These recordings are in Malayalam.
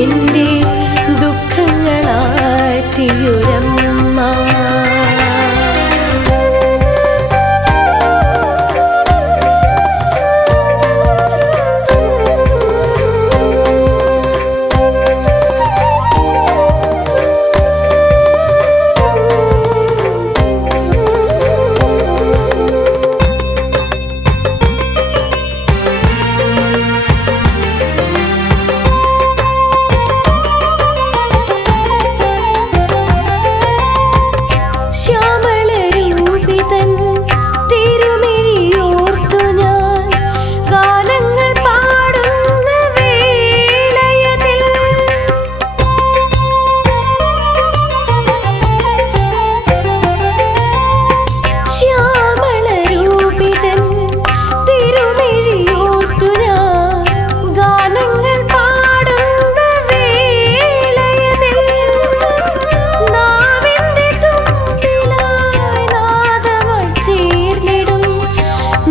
എൻ്റെ ദുഃഖങ്ങളാറ്റിയൊരമ്മ.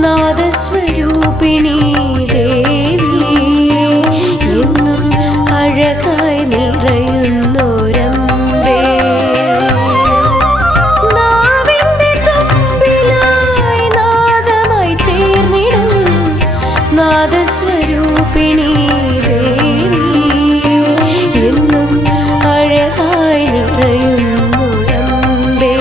നാദസ്വരൂപിണി ദേവി എന്നും അഴകായി നിറയുന്നൊരമ്പേ. നാവിന്റെ തുമ്പിലായി നാദമായി ചേർന്നിടും നാദസ്വരൂപിണി ദേവി എന്നും അഴകായി നിറയുന്നൊരമ്പേ.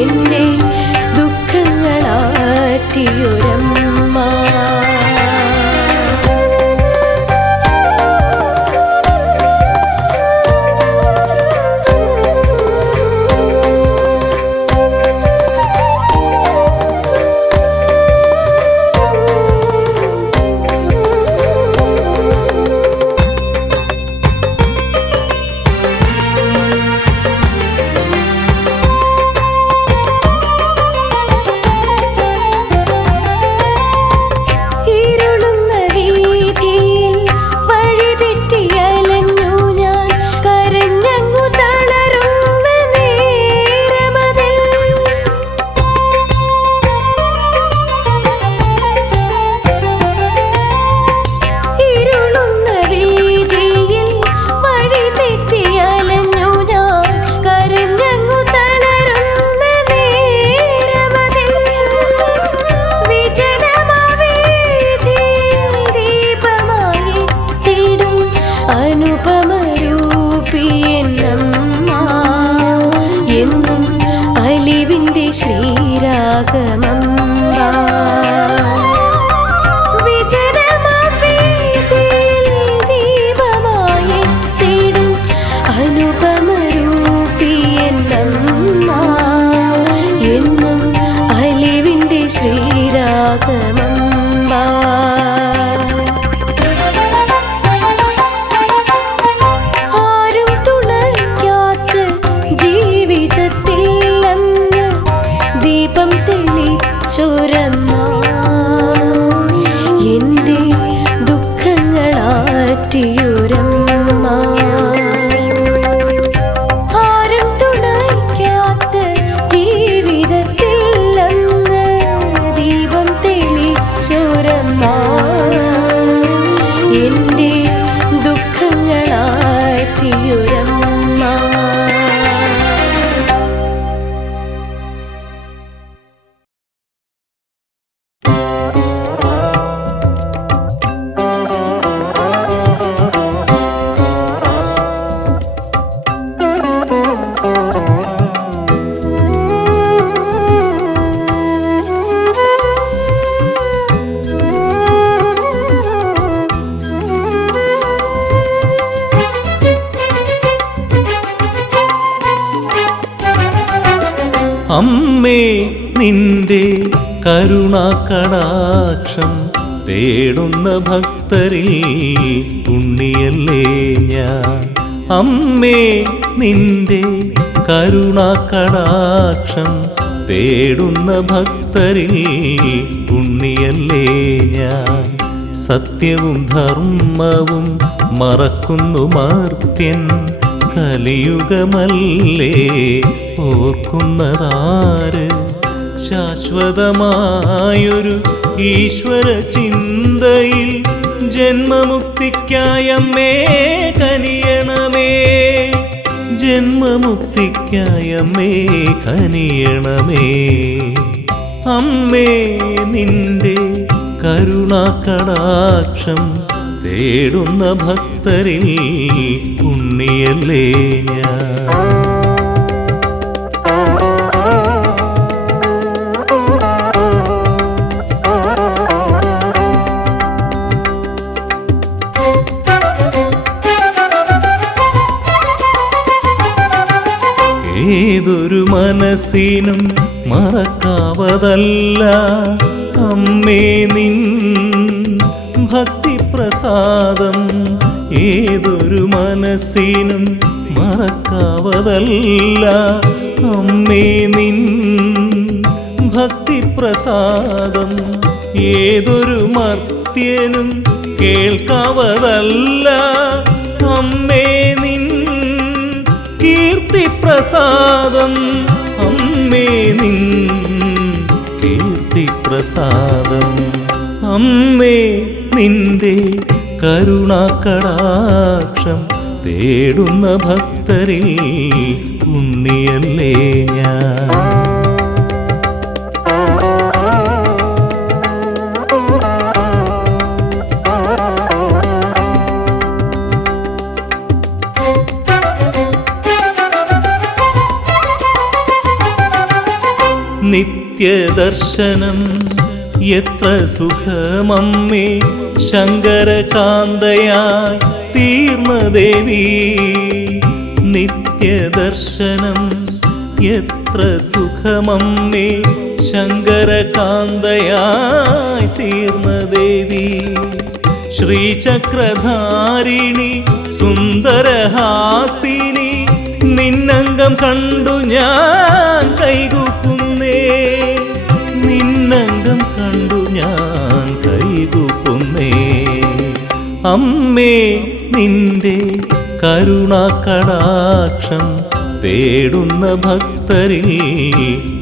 എൻ്റെ ദുഃഖങ്ങളാറ്റിയൊരമ്മ. എന്നും അലിവിൻ്റെ ശ്രീരാഗമമ്പ. വിജനമാവേദിയിൽ ദീപമായി തേടും അനുപമരൂപി എന്നമ്മ. എന്നും അലിവിൻ്റെ ശ്രീരാഗമമ്പ. ദീപം തെളിച്ചൊരമ്മ എൻ്റെ ദുഃഖങ്ങളാറ്റിയൊരമ്മ. ആരും തുണയ്ക്കാത്ത ജീവിതത്തിൽ അന്ന് ദീപം തെളിച്ചൊരമ്മ എൻ്റെ ദുഃഖങ്ങളാറ്റിയൊരമ്മ. അമ്മേ നിന്റെ കരുണാകടാക്ഷം തേടുന്ന ഭക്തരിൽ പുണ്യല്ലേ ഞാൻ. അമ്മേ നിന്റെ കരുണാകടാക്ഷം തേടുന്ന ഭക്തരിൽ പുണ്യല്ലേ ഞാൻ. സത്യവും ധർമ്മവും മറക്കുന്നു മർത്യൻ. കലിയുഗമല്ലേ ഓർക്കുന്നതാര്? ശാശ്വതമായൊരു ഈശ്വര ചിന്തയിൽ ജന്മമുക്തിക്കായമ്മേ കനിയണമേ. ജന്മമുക്തിക്കായമ്മേ കനിയണമേ. അമ്മേ നിന്റെ കരുണാകടാക്ഷം തേടുന്ന ഭക്തരിൽ പുണ്യല്ലേ ഞാൻ. ഏതൊരു മനസ്സിനും മറക്കാവതല്ല അമ്മേ നിൻ ഭക്തിപ്രസാദം. ഏതൊരു മനസ്സിനും മറക്കാവതല്ല അമ്മേ നിൻ ഭക്തിപ്രസാദം. ഏതൊരു മർത്യനും കേൾക്കാവതല്ല അമ്മേ നിൻ കീർത്തിപ്രസാദം. അമ്മേ നിൻ കീർത്തിപ്രസാദം. അമ്മേ നിന്റെ കരുണാകടാക്ഷം തേടുന്ന ഭക്തരിൽ പുണ്യല്ലേ ഞാൻ. നിത്യദർശനം എത്ര സുഖമമ്മേ ശങ്കരകാന്തയായി തീർന്ന ദേവി. നിത്യദർശനം എത്ര സുഖമമ്മേ ശങ്കരകാന്തയായി തീർന്ന ദേവി. ശ്രീചക്രധാരിണി സുന്ദരഹാസിനി നിന്നംഗം കണ്ടു ഞാൻ കൈകൂപ്പുന്നേ. നിന്നംഗം കണ്ടു ഞാൻ കൈകൂപ്പുന്നേ. അമ്മേ നിന്റെ കരുണാകടാക്ഷം തേടുന്ന ഭക്തരിൽ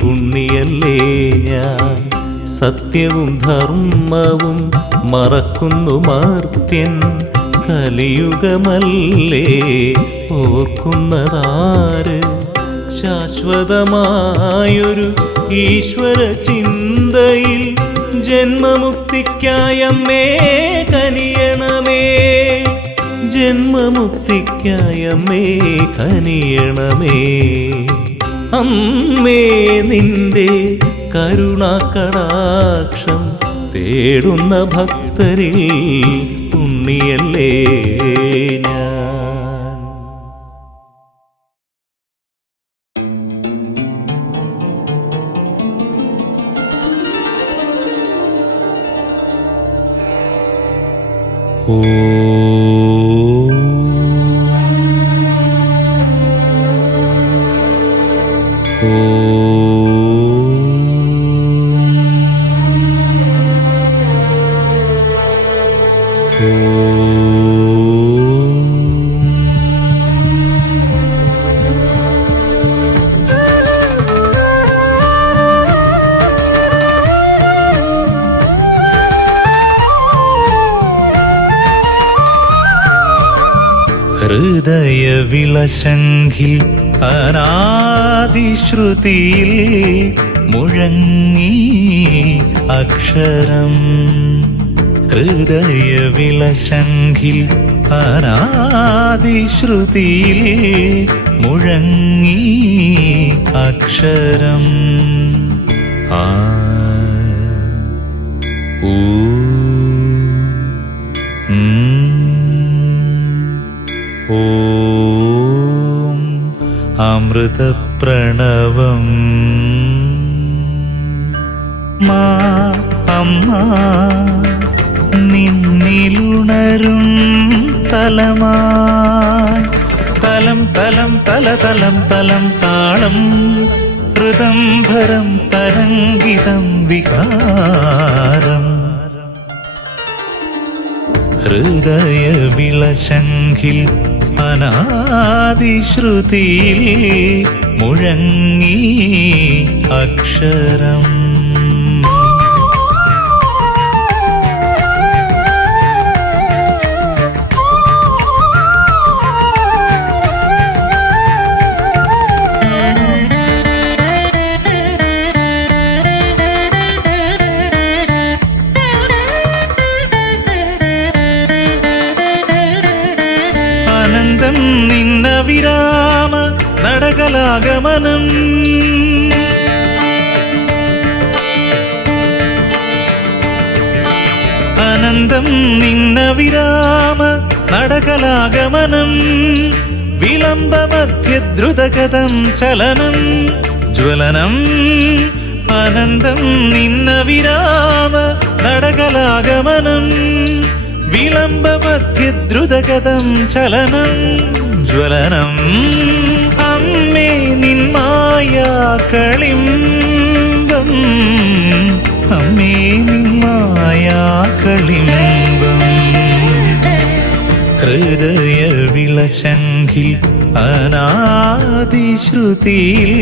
പുണ്യല്ലേ ഞാൻ. സത്യവും ധർമ്മവും മറക്കുന്നു മർത്യൻ. കലിയുഗമല്ലേ ഓർക്കുന്നതാര്? ശാശ്വതമായൊരു ഈശ്വര ചിന്തയിൽ ജന്മമുക്തിക്കായമ്മേ കനിയണമേ. ജന്മമുക്തിക്കായമ്മേ കനിയണമേ. അമ്മേ നിന്റെ കരുണാകടാക്ഷം തേടുന്ന ഭക്തരിൽ പുണ്യല്ലേ ഞാൻ. ഓ ഹൃദയവിളശംഖിൽ അനാദിശ്രുതിയിൽ മുഴങ്ങി അക്ഷരം. ഹൃദയവിളശംഖിൽ അനാദിശ്രുതിയിൽ മുഴങ്ങി അക്ഷരം. ആ ഊ ഓം അമൃതപ്രണവം. മാ അമ്മ നിന്നിലുണരും തലമായി. തലം തലം തലതലം തലം താളം ഹൃദംഭരം തരംഗിതം വികാരം. ഹൃദയ വിളശംഖിൽ അനാദിശ്രുതിയിൽ മുഴങ്ങി അക്ഷരം. ആനന്ദം നിന്ന വിരാമ നടകലാഗമനം. ആനന്ദം നിന്ന വിരാമ നടകലാഗമനം. വിളംബ മധ്യദ്രുതഗതം ചലനം ജ്വലനം. ആനന്ദം നിന്ന വിരാമ നടകലാഗമനം. വിളംബ മധ്യദ്രുതഗതം ചലനം ജ്വലനം. അമ്മേ നിന്മായാ കളിംബം. അമ്മേ നിന്മായാ കളിംബം. ഹൃദയ വിളശംഖിൽ അനാദിശ്രുതിയിൽ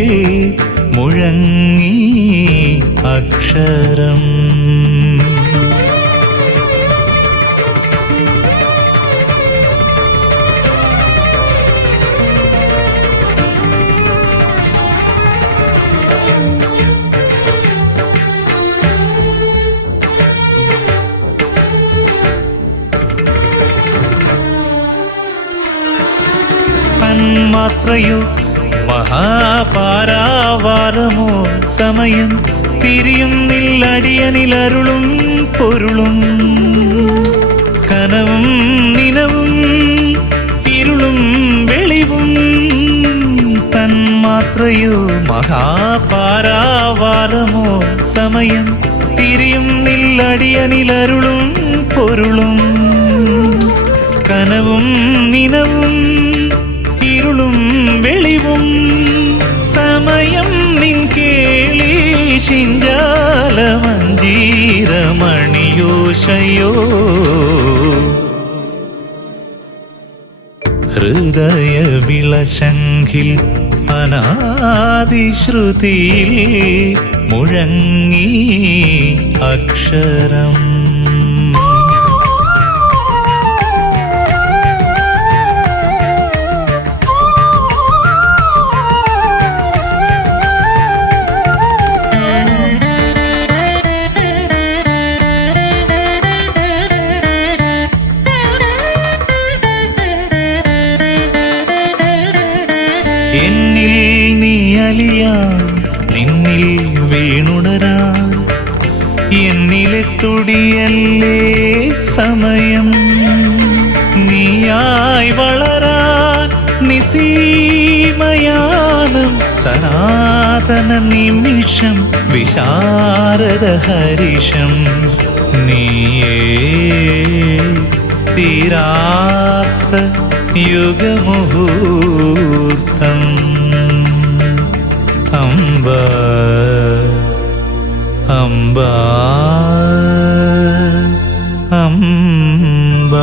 മുഴങ്ങി അക്ഷരം. തന്മാത്രയോ മഹാപാരാവാരമോ സമയം തിരിയുന്നില്ലടിയനിലരുളും പൊരുളും. കനവും നിനവും ഇരുളും വെളിവും. തന്മാത്രയോ മഹാപാരാവാരമോ സമയം തിരിയുന്നില്ലടിയനിലരുളും പൊരുളും. കനവും നിനവും ഇരുളും വെളിവും. സമയം നിൻ കേളി ശിഞ്ചാലമഞ്ജീരമണിയോശയോ. ഹൃദയ വിളശംഖിൽ അനാദിശ്രുതിയിൽ മുഴങ്ങി അക്ഷരം. എന്നിൽ നീ അലിയാൻ നിന്നിൽ വീണുണരാൻ. എന്നിലെ തുടിയല്ലേ സമയം. നീയായി വളരാൻ നിസീമയാനം. സനാതന നിമിഷം വിശാരദ ഹരിഷം. നീയേ തീരാത്ത യുഗമുഹൂർത്തം. അംബ അംബ അംബ.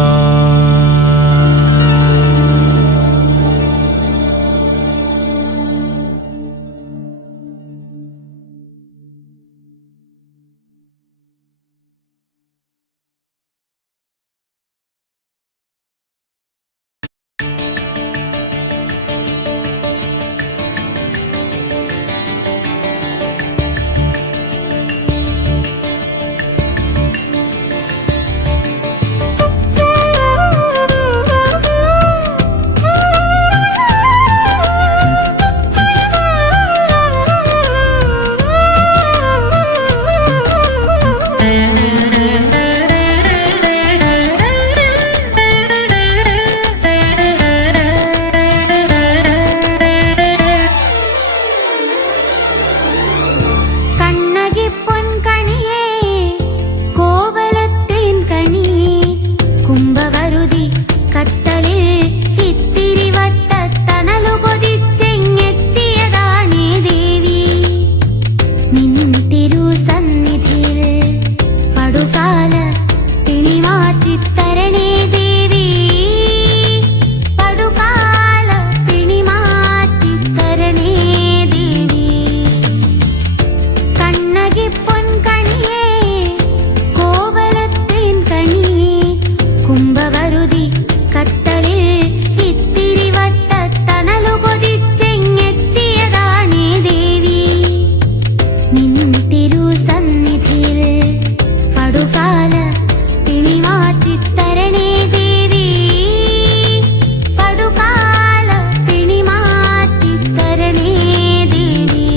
കരുതി കത്തലിൽ ഇത്തിരി വട്ടത്തണലു കൊതിച്ചെങ്ങെത്തിയതാണേ ദേവി. നിൻ തിരുസന്നിധിയിൽ പടുകാല പിണിമാറ്റിത്തരണേ ദേവി. പടുകാല പിണിമാറ്റിത്തരണേ ദേവി.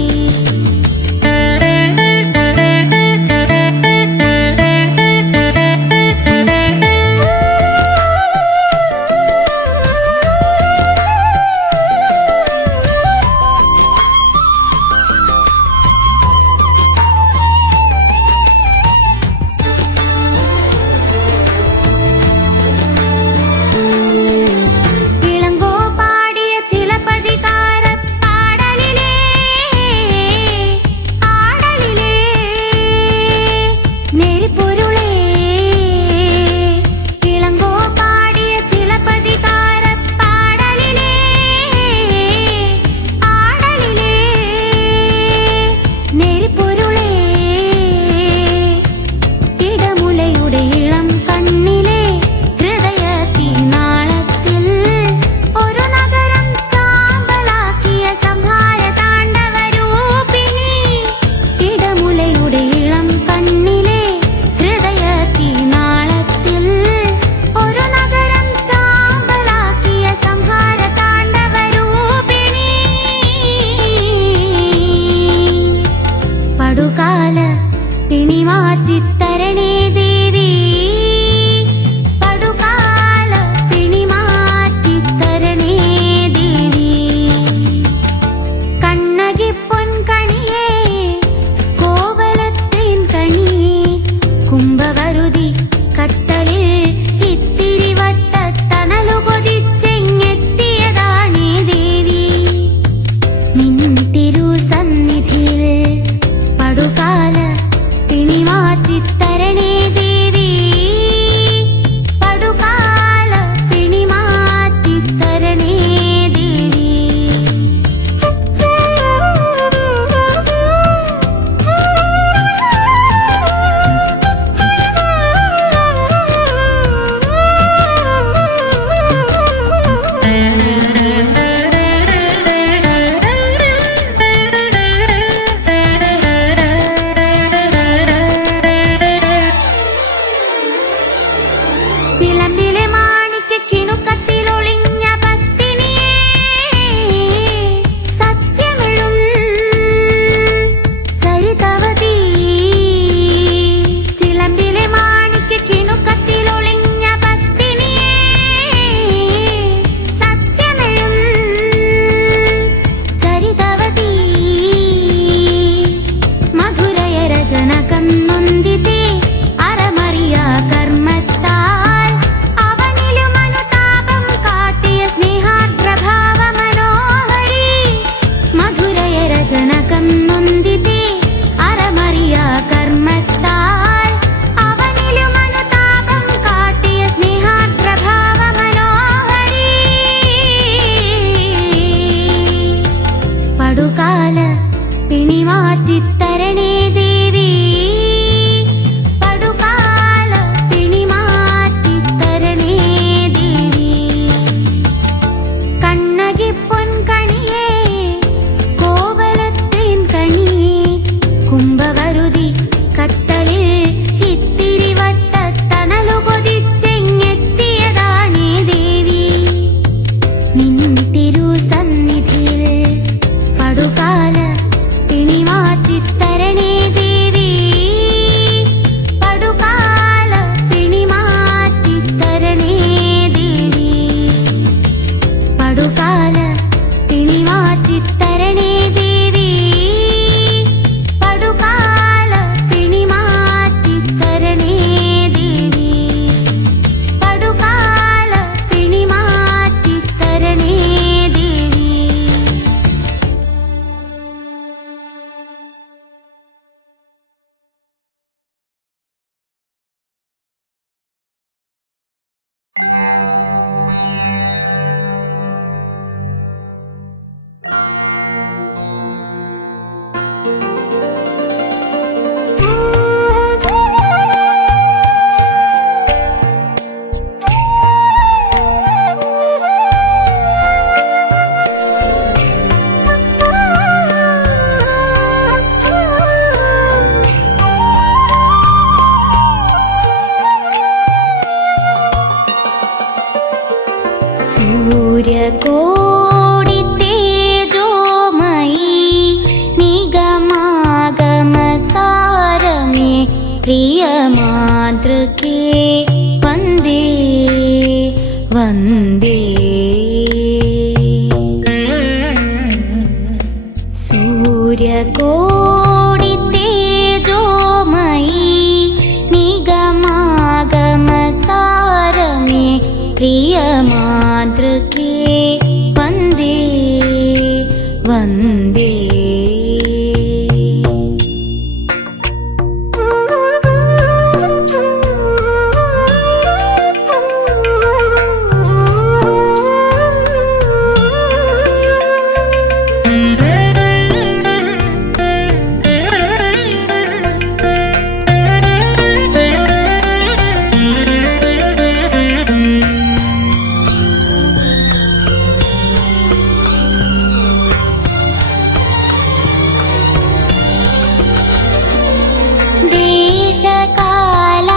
സൂര്യകോടി തേജോമയി നിഗമാഗമസാരമേ പ്രിയ മാതൃകേ വന്ദേ വന്ദേ. സൂര്യകോടി തേജോമയി നിഗമാഗമസാരമേ പ്രിയ മാതൃകേ വന്ദേ വന്ദേ.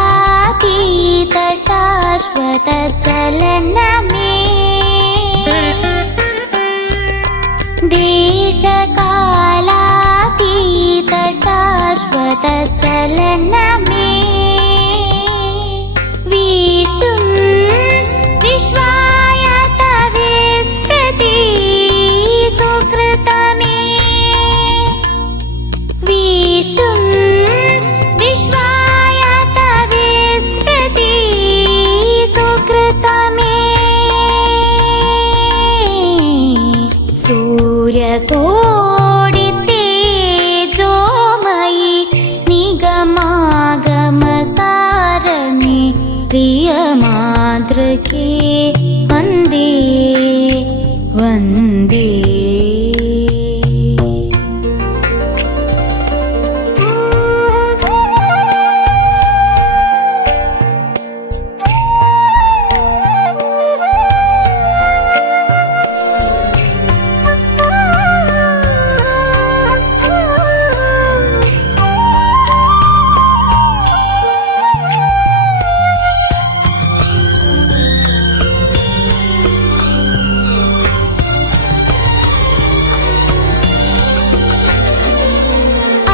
देशकालातीत शाश्वत चलनमे देशकालातीत शाश्वत चलनमे विशुं विश्वायत विस्तृति सुकृतमे विशुं विश्वायत विस्तृति सुकृतमे सूर्यकोटि तेजोमयि निगमागमसारमे प्रिय मातृके वन्दे वन्दे.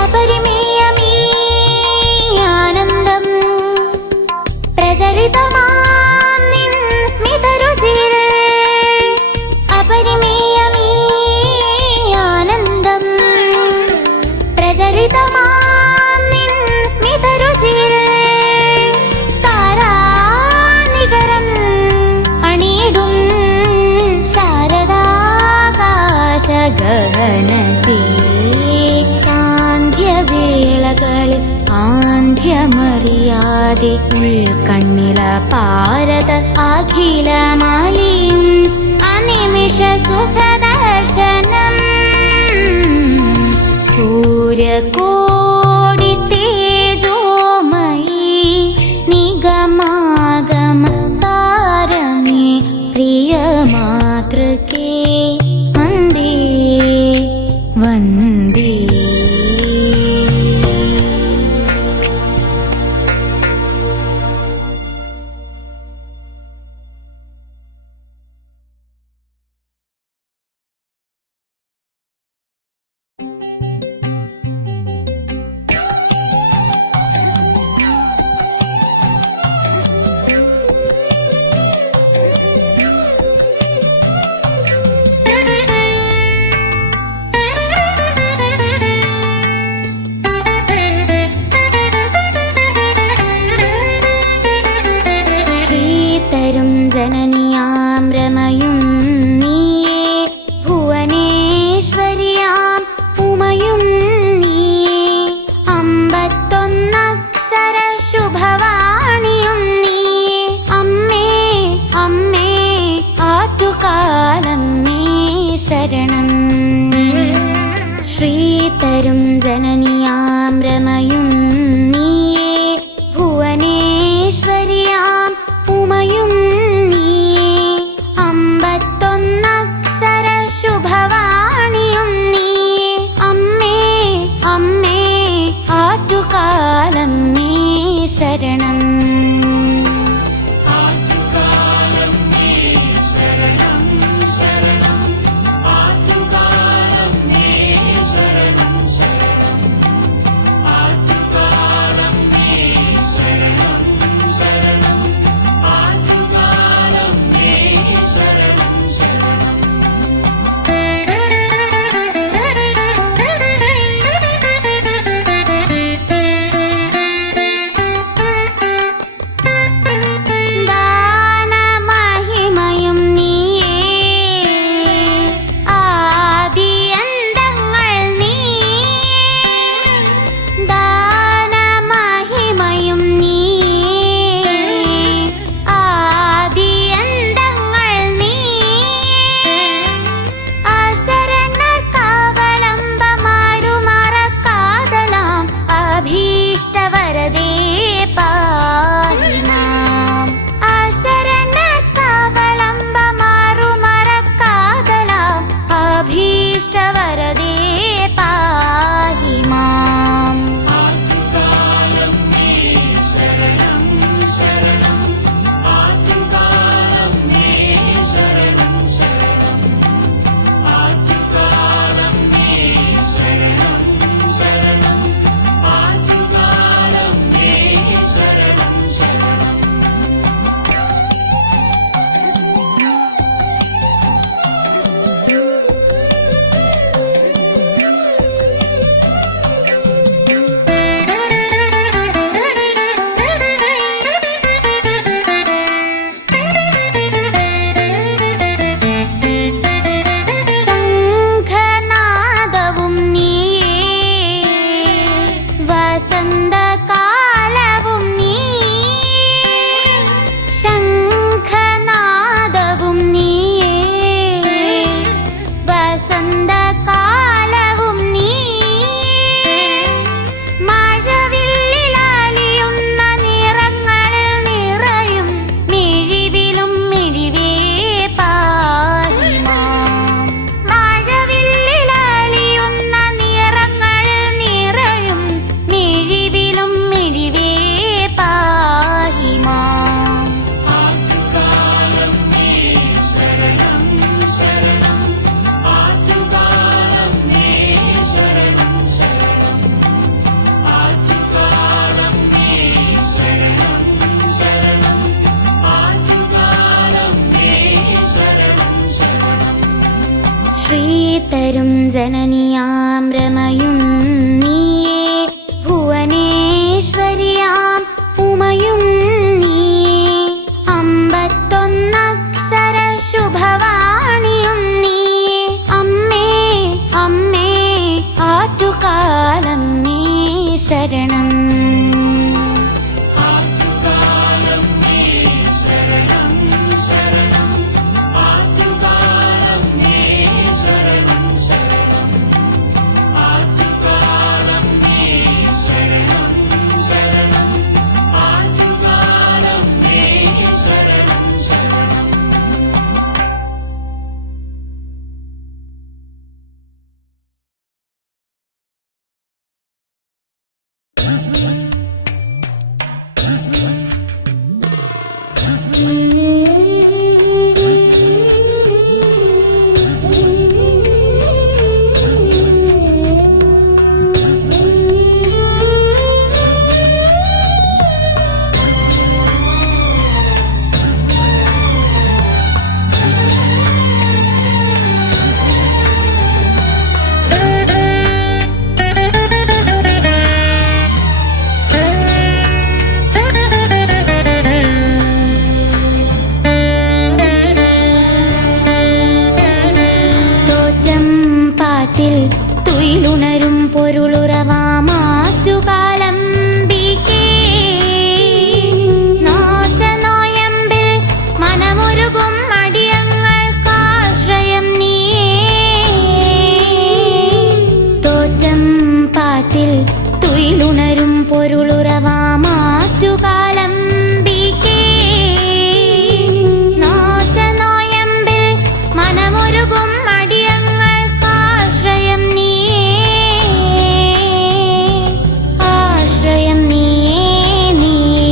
अपरिमेयमी आनन्दं प्रचलितमां निन् स्मितरुचिरे अपरिमेयमी आनन्दं प्रचलितमां निन् स्मितरुचिरे तारानिकरम् अणिडुं शारदाकाशगहनती വേളകളിൽ ആന്ധ്യമറിയാതെ ഉൾക്കണ്ണില പാരത അഖിലമാലിയും അനിമിഷ സുഖദർശനം സൂര്യകോടി തേജോമയി നിഗമാഗമ സാരമേ പ്രിയ മാതൃകേ വന്ദേ വന്ദേ. जननियां रमयुं नीये भुवनेश्वर्यां उमयुं नीये अम्बत्तोन्नक्षर शुभवाणियुं नीये अम्मे अम्मे आतुकालम्मे शरणं श्रीतरुं जननियां रमयुं नीये भुवनेश्वर्यां उमयुं शुभवाणियुं नीये अम्मे अम्मे आतुकालम्मे शरणं आतुकालम्मे शरणं. ശ്രീതരും ജനനിയാം രമയും നീയേ, ഭുവനേശ്വരിയാം ഉമയും നീയേ, 51 ശുഭവാണിയും നീയേ. അമ്മേ അമ്മേ ആറ്റുകാലമ്മേ ശരണം. തുയിലുണരും പൊരുളുറവാമാറ്റുകാലംബികേ, നോറ്റ നോയമ്പിൽ മനമൊരുകും അടിയങ്ങൾക്കാശ്രയം നീയേ. തോറ്റം പാട്ടിൽ തുയിലുണരും പൊരുളുറവാമാറ്റുകാലംബികേ, നോറ്റ നോയമ്പിൽ മനമൊരുകും അടിയങ്ങൾക്കാശ്രയം നീയേ, ആശ്രയം നീയേ നീയേ.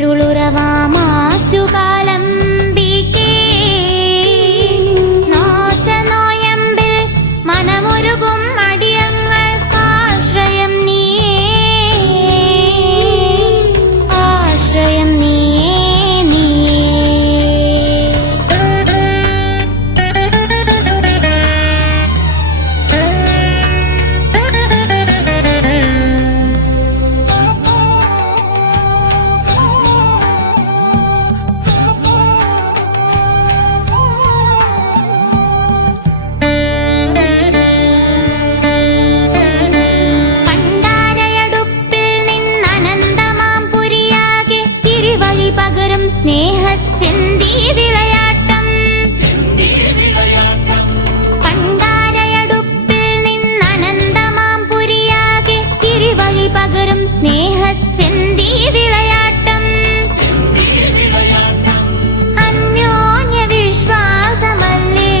പൊരുളുറവാമാറ്റുകാലംബികേ നോറ്റ നോയമ്പിൽ മനമൊരുകും അടിയങ്ങൾക്കാശ്രയം നീയേ ആശ്രയം നീയേ പണ്ടാരയടുപ്പിൽ നിന്നനന്തമാം പുരിയാകെ തിരുവഴി പകരും സ്നേഹച്ചെന്തീ വിളയാട്ടം പണ്ടാരയടുപ്പിൽ നിന്നനന്തമാം പുരിയാകെ തിരുവഴി പകരും സ്നേഹച്ചെന്തീ വിളയാട്ടം അന്യോന്യ വിശ്വാസമല്ലേ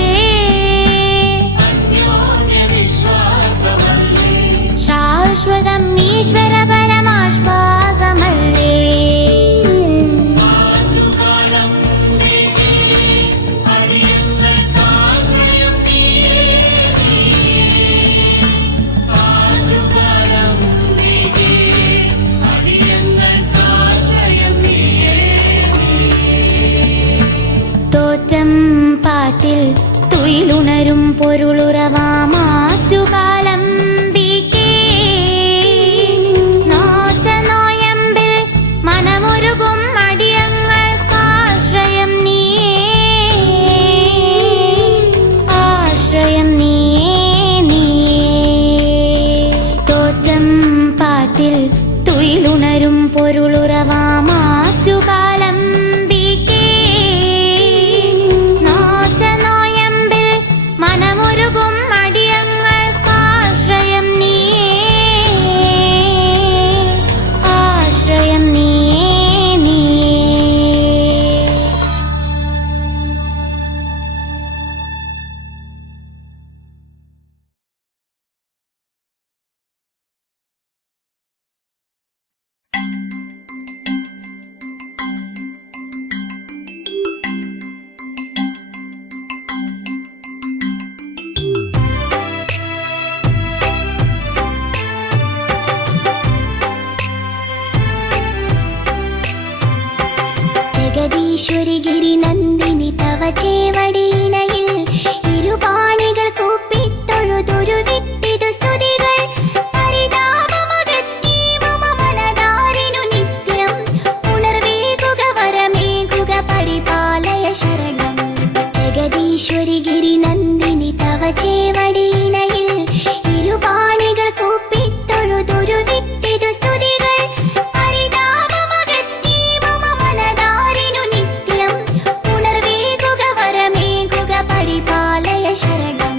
ശാശ്വതം ഈശ്വര പരമാശ്വാസമല്ലേ തോറ്റം പാട്ടിൽ തുയിലുണരും പൊരുളുറവാമാറ്റുകാലംബികേ നോറ്റ നോയമ്പിൽ മനമൊരുകും അടിയങ്ങൾക്കാശ്രയം നീയേ ആശ്രയം നീയേ തോറ്റം പാട്ടിൽ തുയിലുണരും പൊരുളുറവാമാറ്റുകാലംബികേ നോറ്റ നോയമ്പിൽ മനമൊരുകും അടിയങ്ങൾക്കാശ്രയം നീയേ ആശ്രയം നീയേ ജഗദീശ്വരി ഗിരിനന്ദിനി തവ ചേവടിയിണയിൽ ഇരുപാണികൾ കൂപ്പിത്തൊഴുതൊരു വിട്ടിതു സ്തുതികൾ പരിതാപമുദറ്റി മമ മനതാരിനു നിത്യം ഉണർവേകുക വരമേകുക പരിപാലയ ശരണം ജഗദീശ്വരി ഗിരിനന്ദിനി തവ ചേവടിയിണയിൽ ഇരുപാണികൾ കൂപ്പിത്തൊഴുതൊരു വിട്ടിതു സ്തുതികൾ പരിതാപമുദറ്റി മമ മനതാരിനു നിത്യം ഉണർവേകുക വരമേകുക പരിപാലയ ശരണം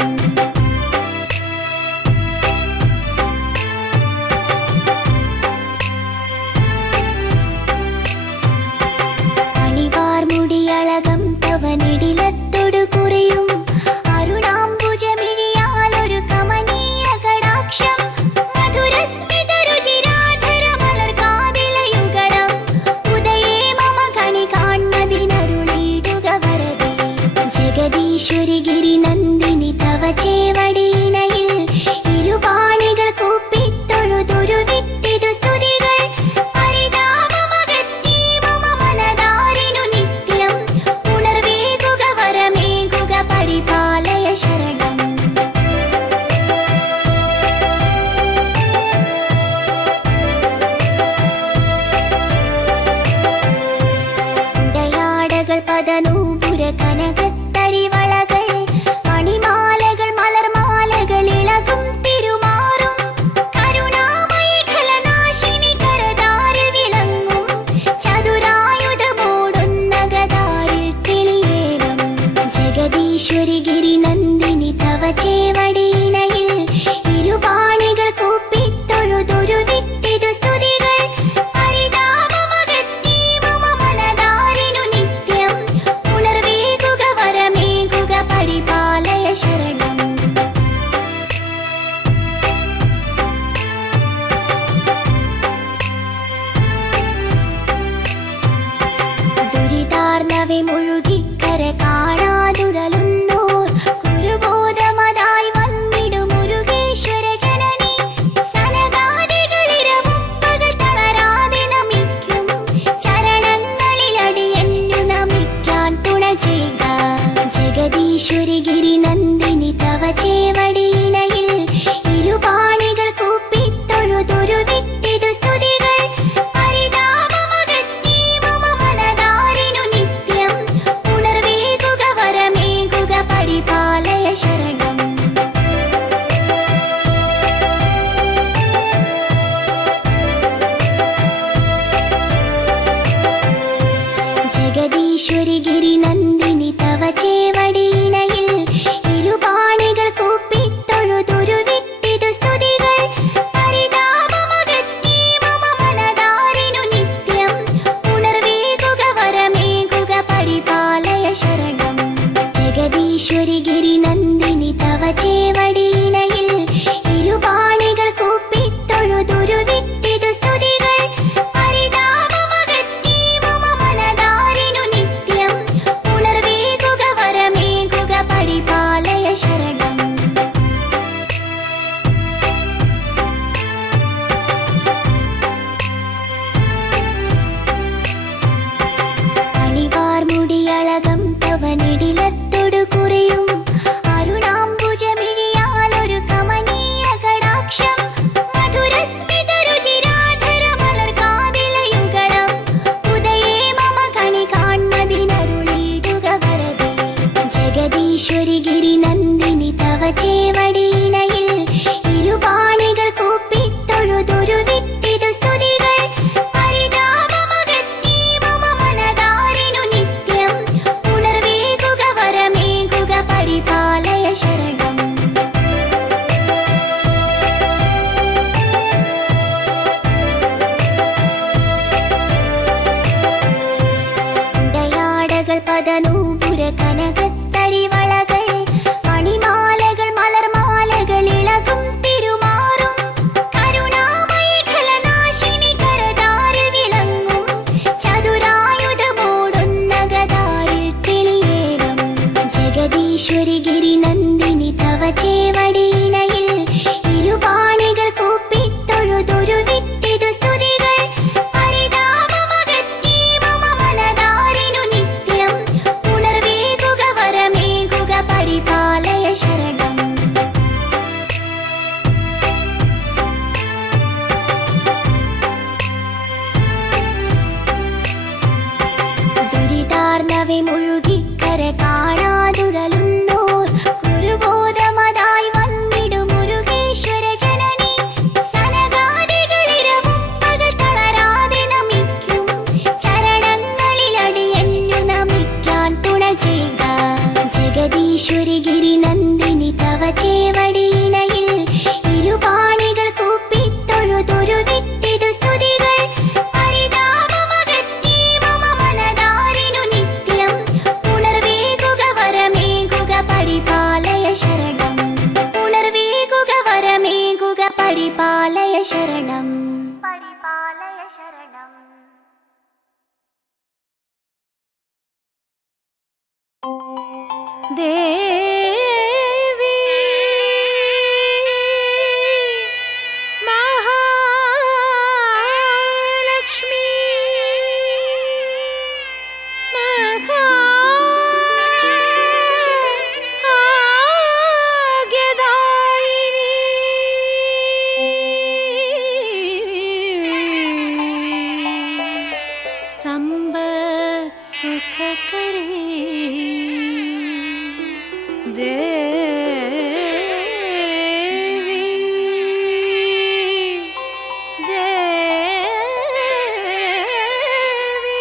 അണിവാർമുടിയളകം തവനിടിലത്തൊടു കുറിയും അരുണാംബുജമിഴിയാലൊരു കമനീയ കടാക്ഷം മധുരസ്മിത രുചിരാധര മലർകാതിലയുഗണം ഉദയേ മമ കണി കാൺമതിനരുളിയിടുക വരദേ ജഗദീശ്വരി ഗിരിനന്ദിനി തവ ചേവടിയിണയിൽ ഇരുപാണികൾ കൂപ്പിത്തൊഴുതൊരു വിട്ടിതു സ്തുതികൾ പരിതാപമകറ്റി മമ മനതാരിനു നിത്യം ഉണർവേകുക വരമേകുക പരിപാലയ ശരണം ഉടയാടകൾ പദനൂപുര കനകത്തരിവളകൾ മണിമാലകൾ മലർമാലകൾ ഇളകും തിരുമാറും കരുണാമയി ഖലനാശിനി കരതാരിൽ വിളങ്ങും ചതുരായുധമോടുന്ന ഗദാരിൽ തെളിയേണം ജഗദീശ്വരി ഗിരിനന്ദിനി തവ ചേവടിയിണയിൽ ഇരുപാണികൾ കൂപ്പിത്തൊഴുതൊരു വിട്ടിതു സ്തുതികൾ പരിതാപമകറ്റി മമ മനതാരിനു നിത്യം ഉണർവേകുക വരമേകുക ജഗദീശ്വരി ഗിരി നന്ദിനി തവ ചേവടിയിണയിൽ ഇരുപാണികൾ കൂപ്പിത്തൊഴുതൊരു വിട്ടിതു സ്തുതികൾ പരിതാപമകറ്റി മമ മനതാരിനു നിത്യം ഉണർവേകുക വരമേകുക പരിപാലയ ശരണം ജഗദീശ്വരി ഗിരി നന്ദിനി തവ ചേവടിയിണയിൽ ഇരുപാണികൾ കൂപ്പിത്തൊഴുതൊരു വിട്ടിതു സ്തുതികൾ പരിതാപമകറ്റി മമ മനതാരിനു നിത്യം ഉണർവേകുക വരമേകുക പരിപാലയ ശരണം ജഗദീശ്വരി ഗിരി നന്ദിനി തവ ചേവടിയിണയിൽ ഇരുപാണികൾ കൂപ്പിത്തൊഴുതൊരു വിട്ടിതു സ്തുതികൾ പരിതാപമകറ്റി മമ മനതാരിനു നിത്യം ഉണർവേകുക വരമേകുക പരിപാലയ ശരണം അണിവാർ മുടിയളകം തവനിടിലത്തൊടു കുറിയും അരുണാംബുജമിഴിയാലൊരു കമനീയ കടാക്ഷം മധുരസ്മിത രുചിരാധര മലർകാതിലയുഗണം ഉദയേ മമ കണി കാൺമതിനരുളിയിടുക വരദേ ജഗദീശ്വരി ഗിരി നന്ദിനി തവ ചേവടിയിണയിൽ ഇരുപാണികൾ കൂപ്പിത്തൊഴുതൊരു വിട്ടിതു സ്തുതികൾ പരിതാപമകറ്റി മമ മനതാരിനു നിത്യം ഉണർവേകുക വരമേകുക പരിപാലയ ശരണം ഉടയാടകൾ പദനൂപുര കനകത്തരിവളകൾ മണിമാലകൾ മലർമാലകൾ ഇളകും തിരുമാറും കരുണാമേഖലനാശിനി കരതാരിൽ വിളങ്ങും ചതുരായുധമോടുന്ന ഗദാരിൽ തെളിയേണം ജഗദീശ്വരി ഗിരി നന്ദിനി തവ ചേവടിയിണയിൽ ഇരുപാണികൾ കൂപ്പിത്തൊഴുതൊരു വിട്ടിതു സ്തുതികൾ പരിതാപമകറ്റി മമ മനതാരിനു നിത്യം ഉണർവേകുക വരമേകുക പരിപാലയ ശരണം ദുരിതാർണവെ മുഴുകിക്കര കാണാതുഴലുന്നോർ കുരുബോധമതായി വന്നിടു മുരുകേശ്വര ജനനി സനകാദികളിരവും പകൽ തളരാതെ നമിക്കും ചരണങ്ങളിലടിയന്നു നമിക്കാൻ തുണ ചെയ്യുക ജഗദീശ്വരി ഗിരി നന്ദിനി തവ ചേവടിയിണയിൽ ഇരുപാണികൾ കൂപ്പിത്തൊഴുതൊരു വിട്ടിതു സ്തുതികൾ പരിതാപമകറ്റി മമ മനതാരിനു നിത്യം ഉണർവേകുക വരമേകുക പരിപാലയ ശരണം ഉണർവേകുക വരമേകുക പരിപാലയ ശരണം പരിപാലയ ശരണം ദേവി മഹാലക്ഷ്മി മഹാഭാഗ്യദായിനി സമ്പത് സുഖകരേ ദേവി ദേവി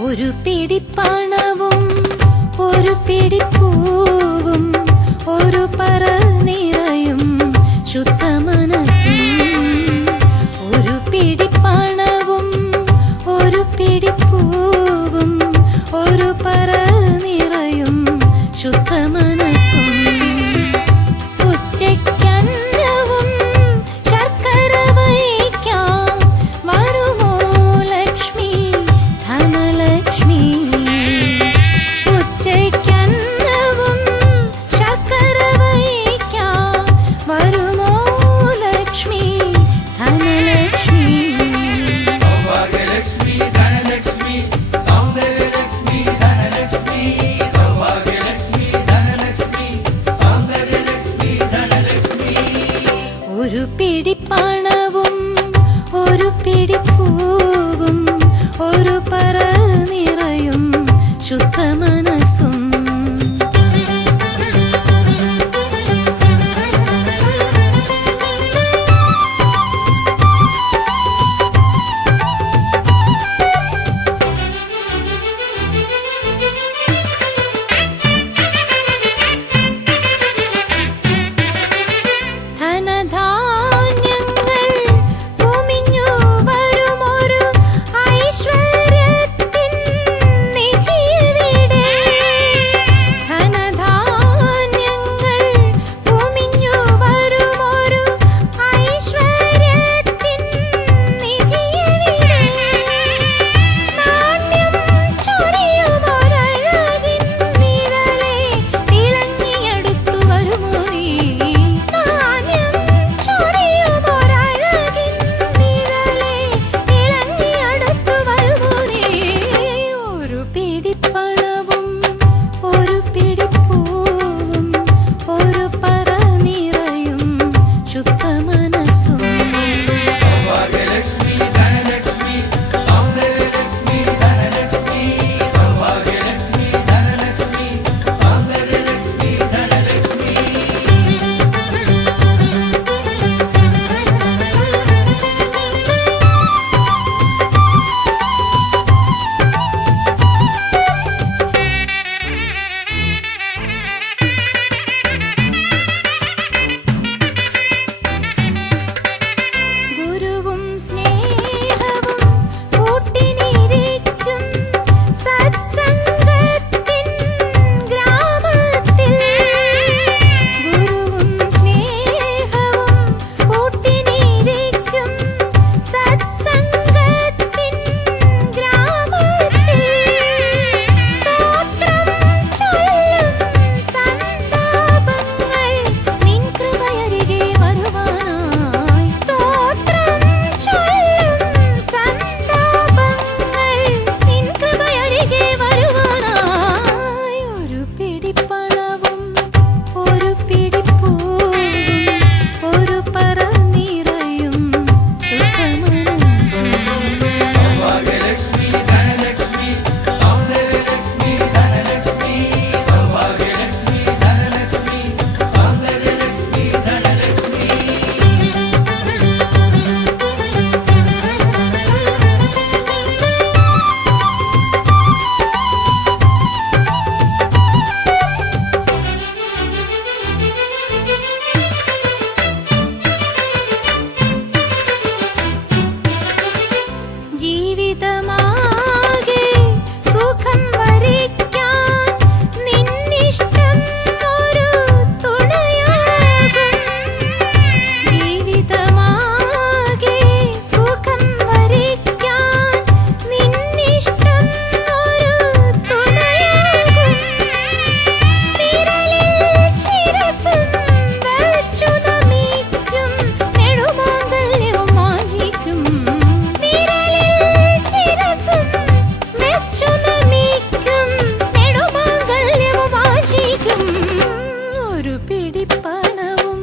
ഒരു പിടിപ്പണവും ഒരു പിടിപ്പൂവും ഒരു പറ നിറയും ശുദ്ധ മനസ്സും ഒരു പിടിപ്പണവും ഒരു പിടിപ്പൂവും ഒരു ജീവിതമാകെ സുഖം വരിക്കാൻ നിന്നിഷ്ടം ഒരു തുണയാകും. ജീവിതമാകെ സുഖം വരിക്കാൻ നിന്നിഷ്ടം ഒരു തുണയാകും. വിരലിൽ ശിരസും വച്ചു നമിക്കും നെടുമാംഗല്യവും വാഞ്ചിക്കും. വിരലിൽ ശിരസും വച്ചു നമിക്കും നെടുമാംഗല്യവും വാഞ്ചിക്കും. ഒരു പിടി പണവും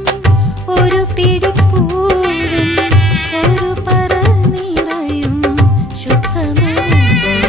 ഒരു പിടി പൂവും ഒരു പറ നിറയും ശുദ്ധമനസ്സും.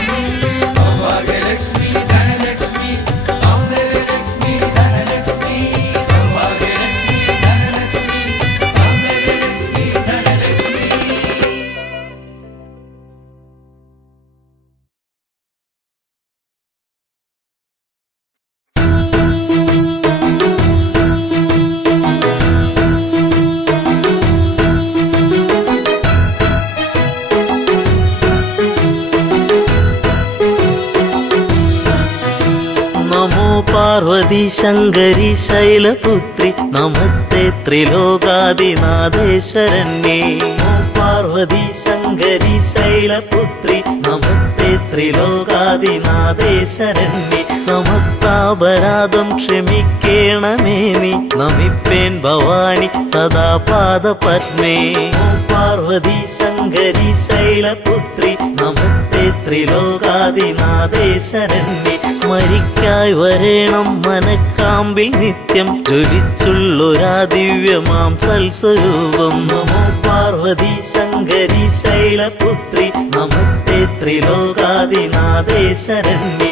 നമോ പാർവതി ശങ്കരി ശൈലപുത്രി നമസ്തേ ത്രിലോകാദിനാഥേ ശരണ്യേ. നമോ പാർവതി ശങ്കരി ശൈലപുത്രി നമസ്തേ ത്രിലോകാദിനാഥേ ശരണ്യേ. സമസ്താപരാധം ക്ഷമിക്കേണമേ നീ നമിപ്പേൻ ഭവാനി സദാ പാദപത്മേ. നമോ പാർവതി ശങ്കരി ശൈലപുത്രി നമസ്തേ ത്രിലോകാദിനാഥേ ശരണ്യേ. സ്മരിക്കായി വരേണം മനക്കാമ്പിൽ നിത്യം ജ്വലിച്ചുള്ളൊരാ ദിവ്യമാം സൽസ്വരൂപം. നമോ പാർവതി ശങ്കരി ശൈലപുത്രി നമസ്തേ ത്രിലോകാദിനാഥേ ശരണ്യേ.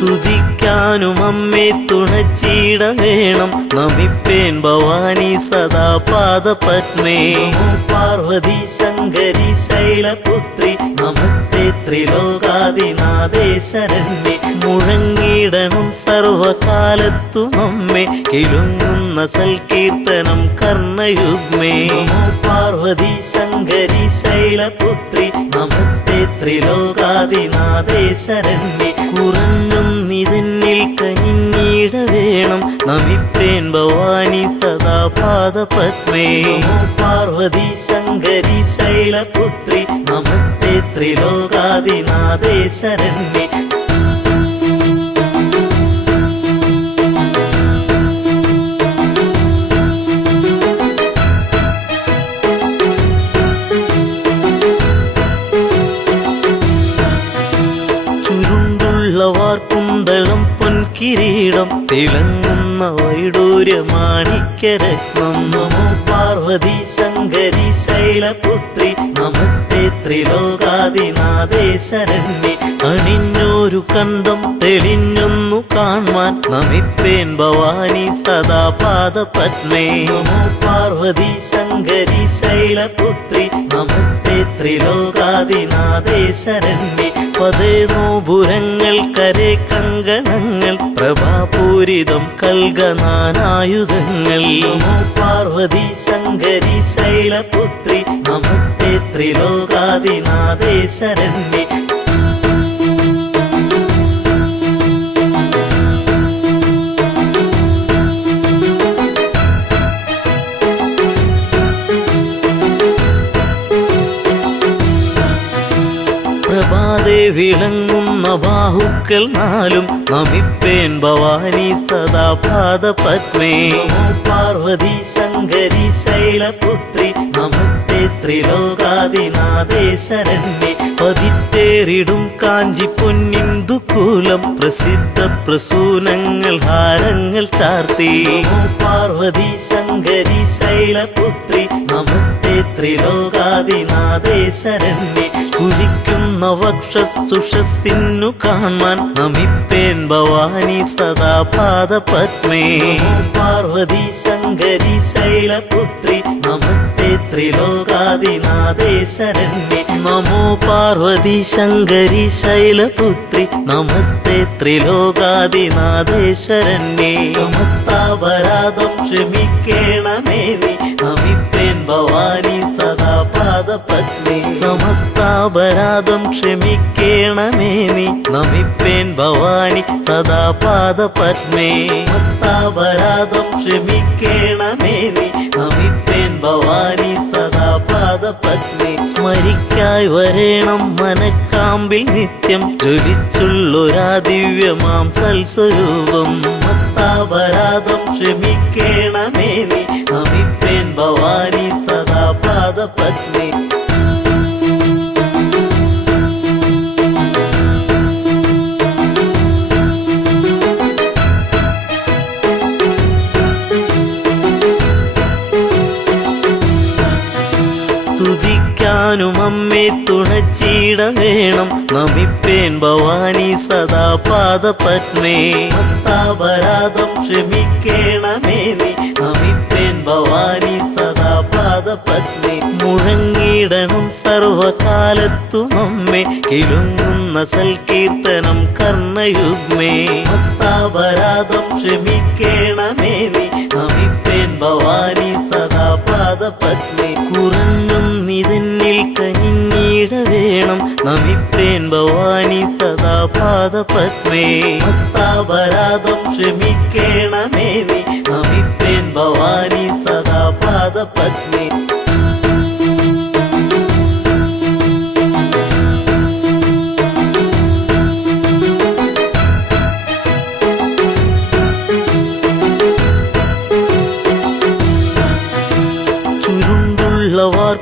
സ്തുതിക്കാനും അമ്മേ തുണച്ചീട വേണം നമിപ്പേൻ ഭവാനി സദാ പാദപത്മേ. നമോ പാർവതി ശങ്കരി ശൈലപുത്രി നമസ്തേ ത്രിലോകാദിനാഥേ ശരണ്യേ. മുഴങ്ങിടണം സർവകാലത്തും അമ്മേ കിലുങ്ങുന്ന സൽകീർത്തനം കർണയുഗ്മേ. നമോ പാർവതി ശങ്കരി ശൈലപുത്രി നമസ്തേ ത്രിലോകാദിനാഥേ ശരണ്യേ. കുറഞ്ഞും നിതന്നിൽ കനിഞ്ഞിട വേണം നമിപ്പേൻ ഭവാനി സദാ പാദപത്മേ. നമോ പാർവതി ശങ്കരി ശൈലപുത്രി നമസ്തേ ത്രിലോകാദിനാഥേ ശരണ്യേ. കുന്തളം പൊൻകിരീടം തിളങ്ങുന്ന വൈഡൂര്യമാണിക്യരത്നം. നമോ പാർവതി ശങ്കരി ശൈലപുത്രി നമസ്തേ ത്രിലോകാദിനാഥേ ശരണ്യേ. അണിഞ്ഞോരു കണ്ടം തെളിഞ്ഞൊന്നു കാൺമാൻ നമിപ്പേൻ ഭവാനി സദാ പാദപത്മേ. നമോ പാർവതി ശങ്കരി ശൈലപുത്രി നമസ്തേ ത്രിലോകാദിനാഥേ ശരണ്യേ. പതേനോപുരങ്ങൾ കരേ കങ്കണങ്ങൾ പ്രഭാപൂരിതം കൽഗനാനായുധങ്ങൾ. നമോ പാർവതി ശങ്കരി ശൈലപുത്രി നമസ്തേ ത്രിലോകാദിനാഥേ ശരണ്യേ. പ്രഭാതേ വിളങ്ങുന്ന ബാഹുക്കൾ നാലും നമിപ്പേൻ ഭവാനി സദാ പാദപത്മേ. നമോ പാർവതി ശങ്കരി ശൈലപുത്രി നമസ്തേ ത്രിലോകാദിനാഥേ ശരണ്യേ. പതിത്തേറിടും കാഞ്ചി പൊന്നിന്ദുകൂലം പ്രസിദ്ധ പ്രസൂനങ്ങൾ ഹാരങ്ങൾ ചാർത്തി. നമോ പാർവതി ശങ്കരി ശൈലപുത്രി നമസ്തേ ത്രിലോകാദിനാഥേ ശരണ്യേ. സ്ഫുരിക്കുന്ന വക്ഷസുഷസ്സിന്നു കാണാൻ നമിപ്പേൻ ഭവാനി സദാ പാദപത്മേ. പാർവതി ശങ്കരി ശൈലപുത്രി നമസ്തേ ത്രിലോകാദിനാഥേ ശരണ്യേ. നമോ പാർവതി ശങ്കരി ശൈലപുത്രി നമസ്തേ ത്രിലോകാദിനാഥേ ശരണ്യേ. സമസ്താപരാധം ക്ഷമിക്കേണമേ നീ നമിപ്പേൻ ഭവാനി സദാ പാദപത്മേ. സമസ്താപരാധം ക്ഷമിക്കേണമേ നീ നമിപ്പേൻ ഭവാനി സദാ പാദപത്മേ. സമസ്താപരാധം ക്ഷമിക്കേണമേ നീ നമിപ്പേൻ ഭവാനി സദാ പാദപത്മേ. സ്മരിക്കായി വരേണം മനക്കാമ്പിൽ നിത്യം ജ്വലിച്ചുള്ളൊരാ ദിവ്യമാം സൽസ്വരൂപം. സമസ്താപരാധം ക്ഷമിക്കേണമേ നീ നമിപ്പേൻ ഭവാനി സദാ പാദപത്മേ. സ്തുതിക്കാനും അമ്മേ തുണച്ചിട വേണം നമിപ്പേൻ ഭവാനി സദാ പാദപത്മേ. സമസ്താപരാധം ക്ഷമിക്കേണമേ നീ നമിപ്പേൻ ഭവാനി സദാ പാദപത്മേ. മുഴങ്ങിടണം സർവകാലത്തും അമ്മേ കിലുങ്ങുന്ന സൽകീർത്തനം കർണയുഗ്മേ. സമസ്താപരാധം ക്ഷമിക്കേണമേ നീ നമിപ്പേൻ ഭവാനി സദാ പാദപത്മേ. കുറഞ്ഞും നിതന്നിൽ കനിഞ്ഞിട വേണം നമിപ്പേൻ ഭവാനി സദാ പാദപത്മേ. സമസ്താപരാധം ക്ഷമിക്കേണമേ നീ നമിപ്പേൻ ഭവാനി സദാ പാദപത്മേ.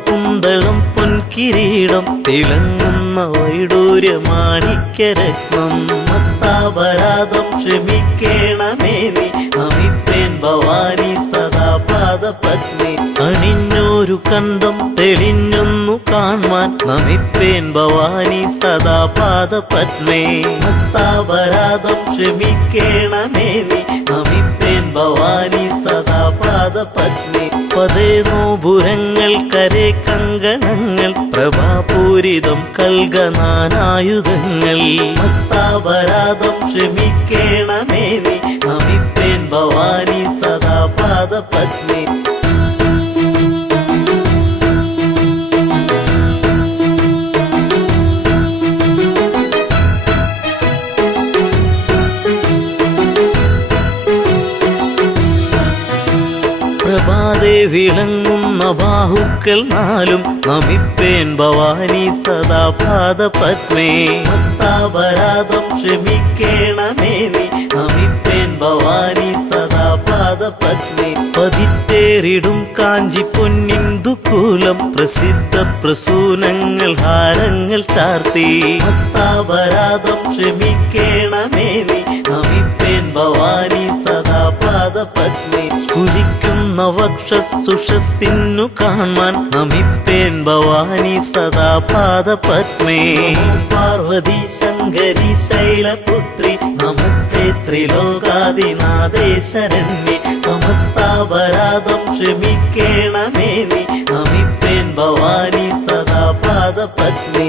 കുന്തളം പൊൻകിരീടം തിളങ്ങുന്ന വൈഡൂര്യമാണിക്യരത്നം. സമസ്താപരാധം ക്ഷമിക്കേണമേ നീ നമിപ്പേൻ ഭവാനി സദാ പാദപത്മേ. അണിഞ്ഞോരു കണ്ടം തെളിഞ്ഞൊന്നു കാൺമാൻ നമിപ്പേൻ ഭവാനി സദാ പാദപത്മേ. സമസ്താപരാധം ക്ഷമിക്കേണമേ നീ നമിപ്പേൻ ഭവാനി സദാ പാദപത്മേ. പതേനോപുരങ്ങൾ കരേ കങ്കണങ്ങൾ പ്രഭാപൂരിതം കൽഗനാനായുധങ്ങൾ. സമസ്താപരാധം ക്ഷമിക്കേണമേ നീ നമിപ്പേൻ ഭവാനി സദാ പാദപത്മേ. പ്രഭാതേ വിളങ്ങുന്ന ബാഹുക്കൾ നാലും നമിപ്പേൻ ഭവാനി സദാ പാദപത്മേ. സമസ്താപരാധം ക്ഷമിക്കേണമേ നീ നമിപ്പേൻ ഭവാനി സദാ പാദപത്മേ. പതിത്തേറിടും കാഞ്ചി പൊന്നിന്ദുകൂലം പ്രസിദ്ധ പ്രസൂനങ്ങൾ ഹാരങ്ങൾ ചാർത്തി. സമസ്താപരാധം ക്ഷമിക്കേണമേ നീ നമിപ്പേൻ ഭവാനി സദാ പാദപത്മേ. സ്ഫുരിക്കുന്ന വക്ഷസുഷസ്സിന്നു കാണാൻ നമിപ്പേൻ ഭവാനി സദാ പാദപത്മേ. പാർവതി ശങ്കരി ശൈലപുത്രി നമസ്തേ ത്രിലോകാദിനാഥേ ശരണ്യേ. സമസ്താപരാധം ക്ഷമിക്കേണമേ നീ നമിപ്പേൻ ഭവാനി സദാ പാദപത്മേ.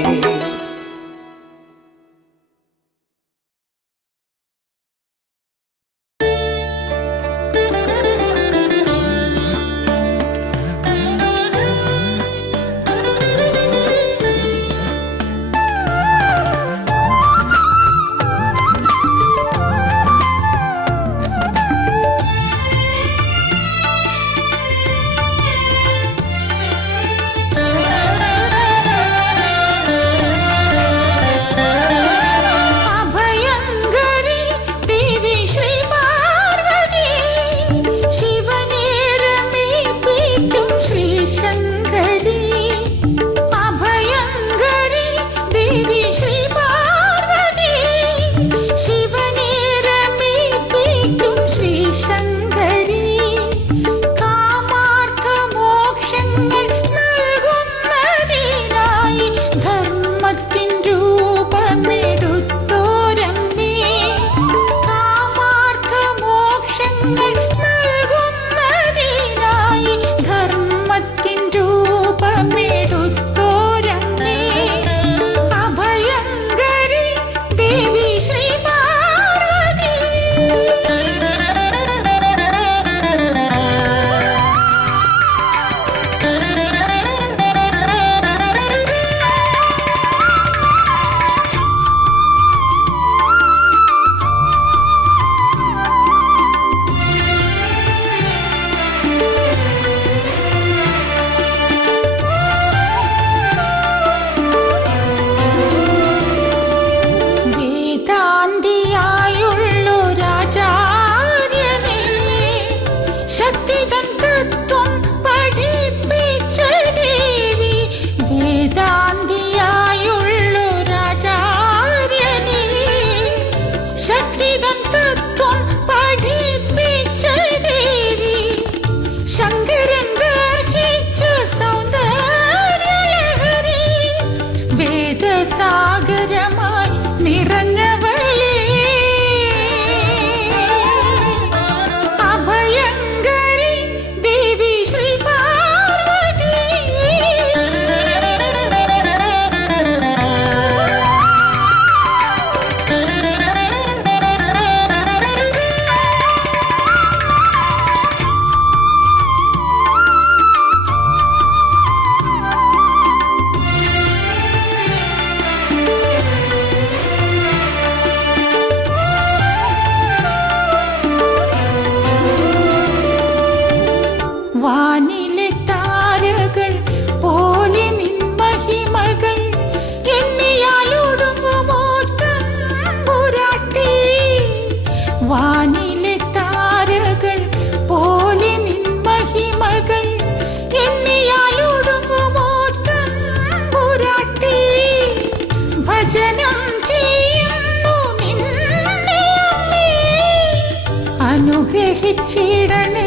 നിറഞ്ഞവളേ അഭയങ്കരി ദേവി ശ്രീ പാർവതി വാനിലെ താരകൾ പോലെ നിൻ മഹിമകൾ എണ്ണിയാലൊടുങ്ങുമോ തമ്പുരാട്ടി വാനിലെ താരകൾ പോലെ നിൻ മഹിമകൾ എണ്ണിയാലൊടുങ്ങുമോ തമ്പുരാട്ടി ഭജനം ചെയ്യുന്നു നിന്നെ അമ്മേ അനുഗ്രഹിച്ചിടണേ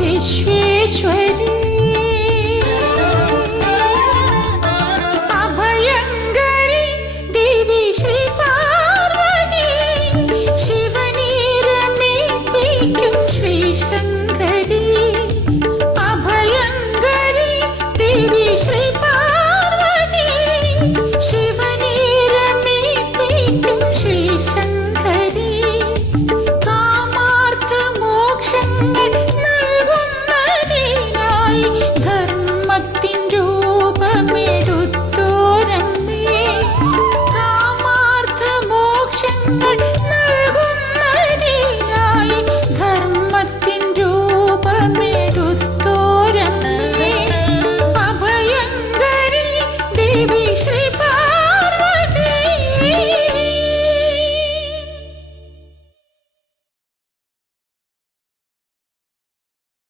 വിശ്വേശ്വരി അഭയങ്കരി ദേവി ശ്രീ പാർവതി ശിവനീരമേൽപ്പിക്കും ശ്രീ ശങ്കരി അഭയങ്കരി ദേവി ശ്രീ പാർവതി ശിവനീരമേൽപ്പിക്കും ശ്രീ ശങ്കരി കാമാർത്ഥ മോക്ഷങ്ങൾ നൽകുന്നതിനായി ധർമ്മത്തിൻ രൂപമെടുത്തോരമ്മേ കാമാർത്ഥ മോക്ഷങ്ങൾ